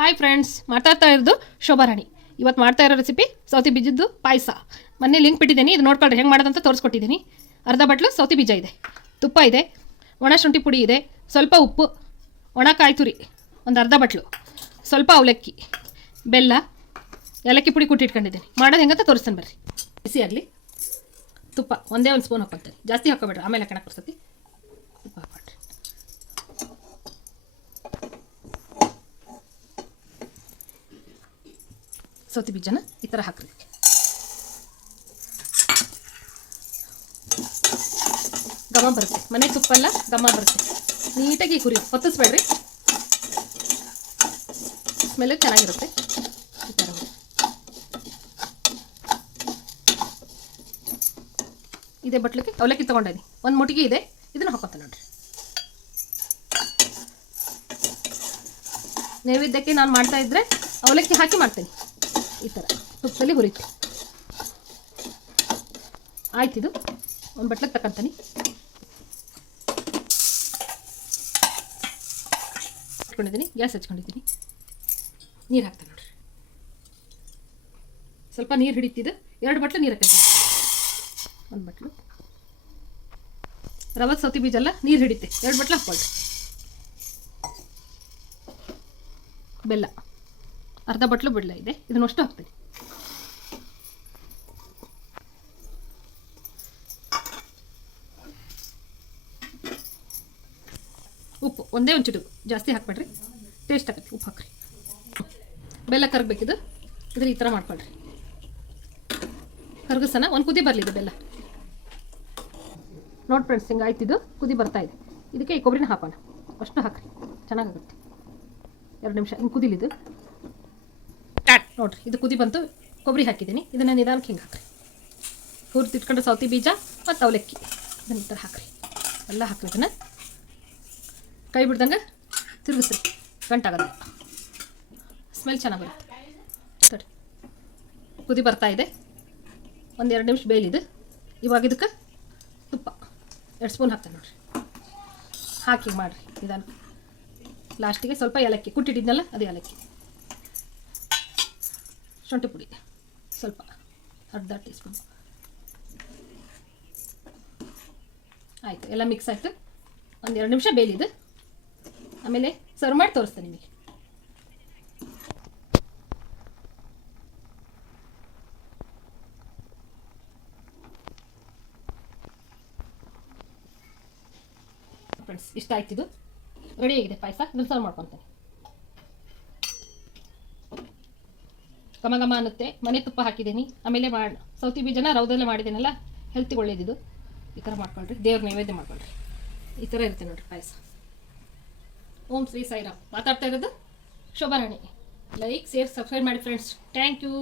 Hi friends, ಮಾತಾಡ್ತಾ ಇರೋದು ಶೋಭಾರಾಣಿ. ಇವತ್ತು ಮಾಡ್ತಾ ಇರೋ ರೆಸಿಪಿ ಸೌತಿ ಬೀಜದ್ದು ಪಾಯಸ. ಮೊನ್ನೆ ಲಿಂಕ್ ಬಿಟ್ಟಿದ್ದೀನಿ, ಇದು ನೋಡ್ಕೊಳ್ರಿ ಹೆಂಗೆ ಮಾಡೋದಂತ ತೋರಿಸ್ಕೊಟ್ಟಿದ್ದೀನಿ. ಅರ್ಧ ಬಟ್ಲು ಸೌತಿ ಬೀಜ ಇದೆ, ತುಪ್ಪ ಇದೆ, ಒಣ ಶುಂಠಿ ಪುಡಿ ಇದೆ, ಸ್ವಲ್ಪ ಉಪ್ಪು, ಒಣ ಕಾಯಿ ತುರಿ ಒಂದು ಅರ್ಧ ಬಟ್ಲು, ಸ್ವಲ್ಪ ಅವಲಕ್ಕಿ, ಬೆಲ್ಲ, ಏಲಕ್ಕಿ ಪುಡಿ ಕುಟ್ಟಿಟ್ಕೊಂಡಿದ್ದೀನಿ. ಮಾಡೋದು ಹೆಂಗಂತ ತೋರಿಸ್ತಾನೆ ಬರ್ರಿ. ಬಿಸಿ ಆಗಲಿ. ತುಪ್ಪ ಒಂದೇ ಒಂದು ಸ್ಪೂನ್ ಹಾಕ್ಕೊಳ್ತೀನಿ, ಜಾಸ್ತಿ ಹಾಕೋಬೇಡ್ರಿ, ಆಮೇಲೆ ಹಾಕೋಣ ಕೊಡ್ಸತಿ. ತುಪ್ಪ ಹಾಕ್ಕೊಳ್ರಿ. ಸೌತಿ ಬೀಜನ ಈ ಥರ ಹಾಕ್ರಿ. ಘಮ ಬರುತ್ತೆ, ಮನೆ ತುಪ್ಪ ಎಲ್ಲ ಘಮ ಬರುತ್ತೆ. ನೀಟಾಗಿ ಕುರಿ ಹೊತ್ತಿಸ್ಬೇಡ್ರಿ, ಸ್ಮೆಲ್ ಚೆನ್ನಾಗಿರುತ್ತೆ. ಈ ಥರ ಇದೇ ಬಟ್ಲಿಗೆ ಅವಲಕ್ಕಿ ತೊಗೊಂಡಿದ್ದೀನಿ, ಒಂದು ಮುಟ್ಟಿಗೆ ಇದೆ, ಇದನ್ನು ಹಾಕೋತ ನೋಡ್ರಿ. ನೈವೇದ್ಯಕ್ಕೆ ನಾನು ಮಾಡ್ತಾ ಇದ್ರೆ ಅವಲಕ್ಕಿ ಹಾಕಿ ಮಾಡ್ತೀನಿ. ಈ ಥರ ತುಪ್ಪದಲ್ಲಿ ಹುರಿತಿ. ಆಯ್ತಿದು ಒಂದು ಬಟ್ಲಿಗೆ ತಗೊಂತೀನಿ. ಇಟ್ಕೊಂಡಿದ್ದೀನಿ, ಗ್ಯಾಸ್ ಹಚ್ಕೊಂಡಿದ್ದೀನಿ. ನೀರು ಹಾಕ್ತೀನಿ ನೋಡ್ರಿ. ಸ್ವಲ್ಪ ನೀರು ಹಿಡಿತಿದ್ದು, 2 ಬಟ್ಲು ನೀರು ಹಾಕ್ತೀನಿ. 1 ಬಟ್ಲು ರವೆ ಸೌತಿ ಬೀಜ ಎಲ್ಲ ನೀರು ಹಿಡಿತೆ, 2 ಬಟ್ಲು ಹಾಕ್ಕೊಳ್ರಿ. ಬೆಲ್ಲ ಅರ್ಧ ಬಟ್ಲು ಬೆಲ್ಲ ಇದೆ, ಇದನ್ನಷ್ಟು ಹಾಕ್ತೀನಿ. ಉಪ್ಪು ಒಂದೇ ಒಂದು ಚಿಟುಕು, ಜಾಸ್ತಿ ಹಾಕ್ಬೇಡ್ರಿ, ಟೇಸ್ಟ್ ಆಗತ್ತೆ. ಉಪ್ಪು ಹಾಕ್ರಿ. ಬೆಲ್ಲ ಕರಗಬೇಕಿದು, ಇದ್ರ ಈ ಥರ ಮಾಡ್ಕೊಳ್ರಿ. ಕರಗಿಸೋಣ, ಒಂದು ಕುದಿ ಬರಲಿದೆ ಬೆಲ್ಲ. ನೋಡಿ ಫ್ರೆಂಡ್ಸ್, ಹಿಂಗೆ ಆಯ್ತಿದ್ದು ಕುದಿ ಬರ್ತಾ ಇದೆ. ಇದಕ್ಕೆ ಈ ಕೊಬ್ಬರಿನ ಹಾಕೋಣ, ಅಷ್ಟು ಹಾಕ್ರಿ, ಚೆನ್ನಾಗಾಗುತ್ತೆ. 2 ನಿಮಿಷ ಹಿಂಗೆ ಕುದಿಲಿದ್ದು ನೋಡ್ರಿ. ಇದು ಕುದಿ ಬಂತು, ಕೊಬ್ಬರಿ ಹಾಕಿದ್ದೀನಿ. ಇದನ್ನು ನಿಧಾನಕ್ಕೆ ಹಿಂಗೆ ಹಾಕ್ರಿ. ಹುರಿದಿಟ್ಕೊಂಡು ಸೌತಿ ಬೀಜ ಮತ್ತು ಅವಲಕ್ಕಿ ಇದನ್ನ ಈ ಥರ ಹಾಕ್ರಿ. ಎಲ್ಲ ಹಾಕ್ರಿ. ಇದನ್ನು ಕೈ ಬಿಡ್ದಂಗೆ ತಿರುಗಿಸ್ರಿ, ಗಂಟಾಗಲ್ಲ. ಸ್ಮೆಲ್ ಚೆನ್ನಾಗಿ ಬರುತ್ತೆ. ಸರಿ, ಕುದಿ ಬರ್ತಾ ಇದೆ, ಒಂದು 2 ನಿಮಿಷ ಬೇಯಲಿದ್ದು. ಇವಾಗ ಇದಕ್ಕೆ ತುಪ್ಪ 2 ಸ್ಪೂನ್ ಹಾಕ್ತೇನೆ ನೋಡ್ರಿ. ಹಾಕಿ ಮಾಡಿರಿ ನಿಧಾನ. ಲಾಸ್ಟಿಗೆ ಸ್ವಲ್ಪ ಏಲಕ್ಕಿ ಕುಟ್ಟಿಟ್ಟಿದ್ನಲ್ಲ, ಅದು ಏಲಕ್ಕಿ, ಶುಂಠಿ ಪುಡಿ ಸ್ವಲ್ಪ ಅರ್ಧ ಟೀ ಸ್ಪೂನ್. ಆಯಿತು, ಎಲ್ಲ ಮಿಕ್ಸ್ ಆಯಿತು. ಒಂದು 2 ನಿಮಿಷ ಬೇಯಲಿದ್ದು, ಆಮೇಲೆ ಸರ್ವ್ ಮಾಡಿ ತೋರಿಸ್ತೇನೆ ನಿಮಗೆ. ಫ್ರೆಂಡ್ಸ್, ಇಷ್ಟ ಆಯ್ತಿದ್ದು, ರೆಡಿಯಾಗಿದೆ ಪಾಯಸ. ಇದನ್ನು ಸರ್ವ್ ಮಾಡ್ಕೊತೇನೆ. ಘಮ ಘಮ ಅನ್ನುತ್ತೆ, ಮನೆ ತುಪ್ಪ ಹಾಕಿದ್ದೀನಿ. ಆಮೇಲೆ ಸೌತಿ ಬೀಜನ ರವದಲ್ಲೇ ಮಾಡಿದ್ದೀನಲ್ಲ, ಹೆಲ್ತಿಗೆ ಒಳ್ಳೇದಿದ್ದು. ಈ ಥರ ಮಾಡ್ಕೊಳ್ರಿ, ದೇವ್ರ ನೈವೇದ್ಯ ಮಾಡ್ಕೊಳ್ರಿ. ಈ ಥರ ಇರುತ್ತೆ ನೋಡಿರಿ ಪಾಯಸ. ಓಂ ಶ್ರೀ ಸಾಯಿರಾಮ್. ಮಾತಾಡ್ತಾ ಇರೋದು ಶೋಭಾರಾಣಿ. ಲೈಕ್, ಶೇರ್, ಸಬ್ಸ್ಕ್ರೈಬ್ ಮಾಡಿ ಫ್ರೆಂಡ್ಸ್. Thank you.